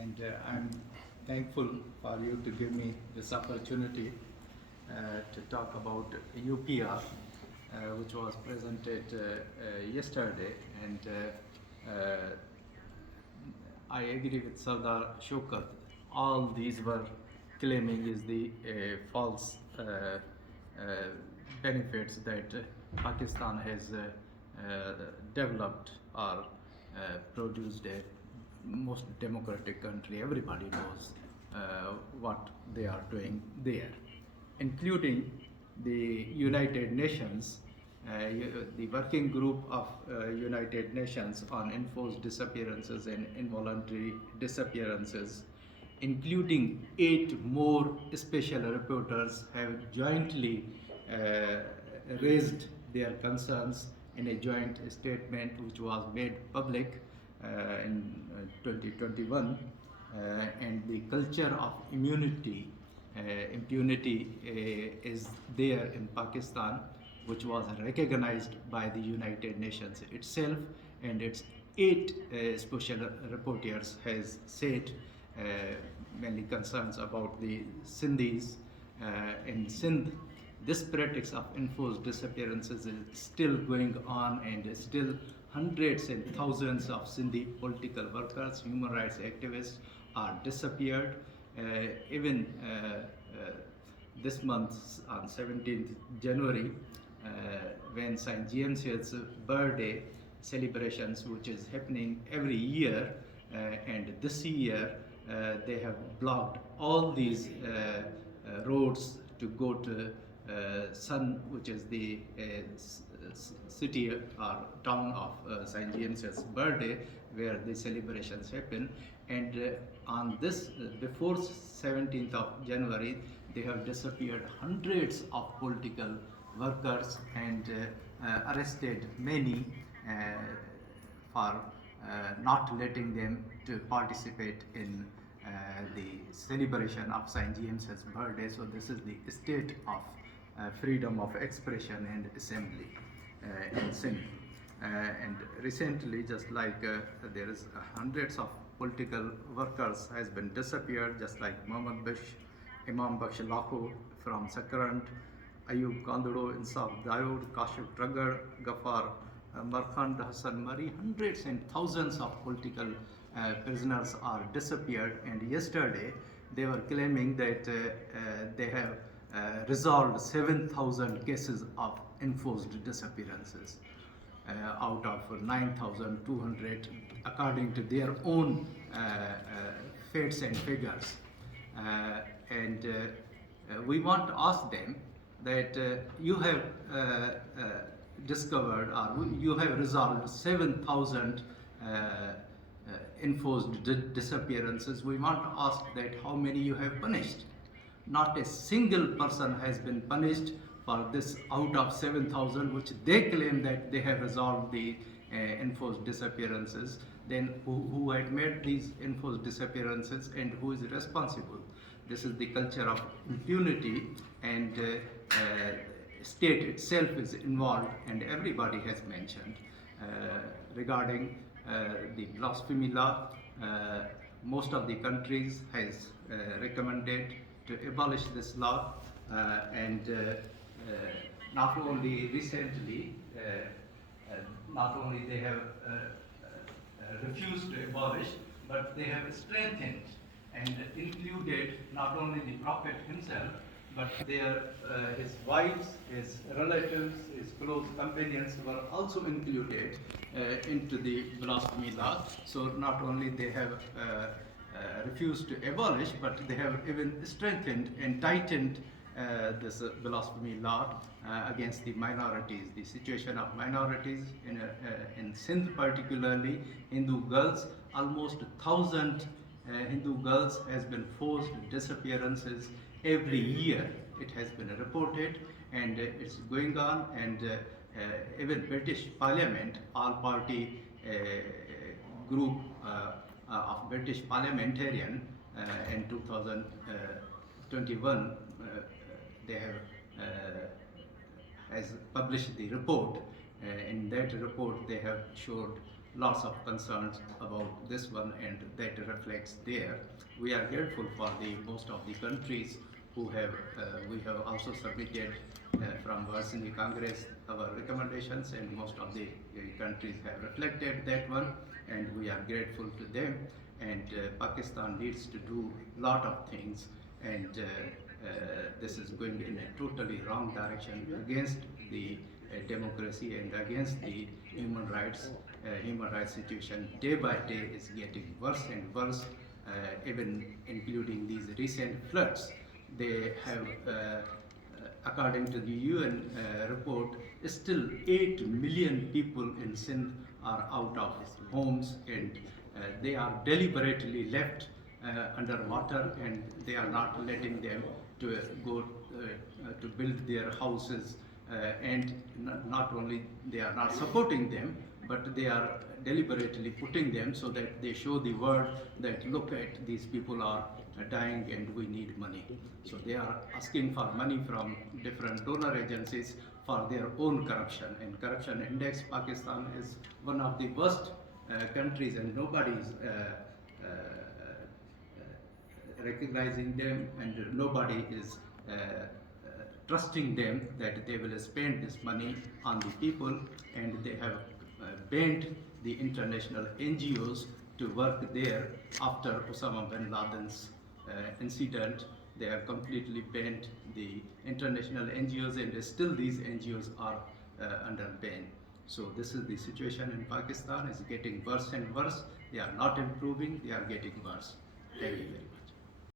and I'm thankful for you to give me this opportunity to talk about UPR, which was presented yesterday, and I agree with Sardar Shaukat. All these were claiming is the false benefits that Pakistan has developed or produced a most democratic country. Everybody knows what they are doing there, including the United Nations, the working group of United Nations on enforced disappearances and involuntary disappearances, including 8 more special reporters, have jointly raised their concerns in a joint statement which was made public in 2021. And the culture of impunity is there in Pakistan, which was recognized by the United Nations itself, and its 8 special reporters has said mainly concerns about the Sindhis in Sindh. This practice of enforced disappearances is still going on, and still hundreds and thousands of Sindhi political workers, human rights activists are disappeared. Even this month, on 17th January, when St. James's birthday celebrations, which is happening every year, and this year they have blocked all these roads to go to Sun, which is the city or town of St. James's birthday, where the celebrations happen. And on this, before 17th of January, they have disappeared hundreds of political workers and arrested many for not letting them to participate in the celebration of St. James's birthday. So this is the state of freedom of expression and assembly in Sindh. And recently, just like there is hundreds of political workers has been disappeared, just like Mohammad Bish, Imam Baksh Lakho from Sakrant, Ayub Kanduro, Insaf Dayod, Kashif Tragar, Ghaffar Markhand, Hassan Mari. Hundreds and thousands of political prisoners are disappeared, and yesterday they were claiming that they have resolved 7,000 cases of enforced disappearances out of 9,200 according to their own facts and figures. And we want to ask them that you have discovered or you have resolved 7,000 enforced disappearances. We want to ask that how many you have punished. Not a single person has been punished for this out of 7,000, which they claim that they have resolved the enforced disappearances. Then who had made these enforced disappearances, and who is responsible? This is the culture of impunity, and state itself is involved, and everybody has mentioned regarding the blasphemy law. Most of the countries has recommended to abolish this law, and not only recently, not only they have refused to abolish, but they have strengthened and included not only the Prophet himself, but their his wives, his relatives, his close companions were also included into the blasphemy law. So not only they have refused to abolish, but they have even strengthened and tightened this blasphemy law against the minorities. The situation of minorities in Sindh, particularly Hindu girls, almost 1,000 Hindu girls has been forced disappearances every year. It has been reported, and it's going on. And even British Parliament, all-party group of British parliamentarian in 2021, they have has published the report. In that report, they have showed lots of concerns about this one, and that reflects there. We are grateful for the most of the countries who have, we have also submitted from WSC Congress our recommendations, and most of the countries have reflected that one, and we are grateful to them. And Pakistan needs to do lot of things, and this is going in a totally wrong direction against the democracy and against the human rights. Human rights situation day by day is getting worse and worse, even including these recent floods. They have, according to the UN report, still 8 million people in Sindh are out of homes, and they are deliberately left underwater, and they are not letting them to go to build their houses, and not only they are not supporting them, but they are deliberately putting them so that they show the world that look at these people are dying and we need money. So they are asking for money from different donor agencies for their own corruption. And corruption index, Pakistan is one of the worst countries, and nobody is recognizing them, and nobody is trusting them that they will spend this money on the people. And they have banned the international NGOs to work there after Osama bin Laden's incident. They have completely banned the international NGOs, and still these NGOs are under ban. So this is the situation in Pakistan. Is getting worse and worse. They are not improving, they are getting worse. Thank you very much.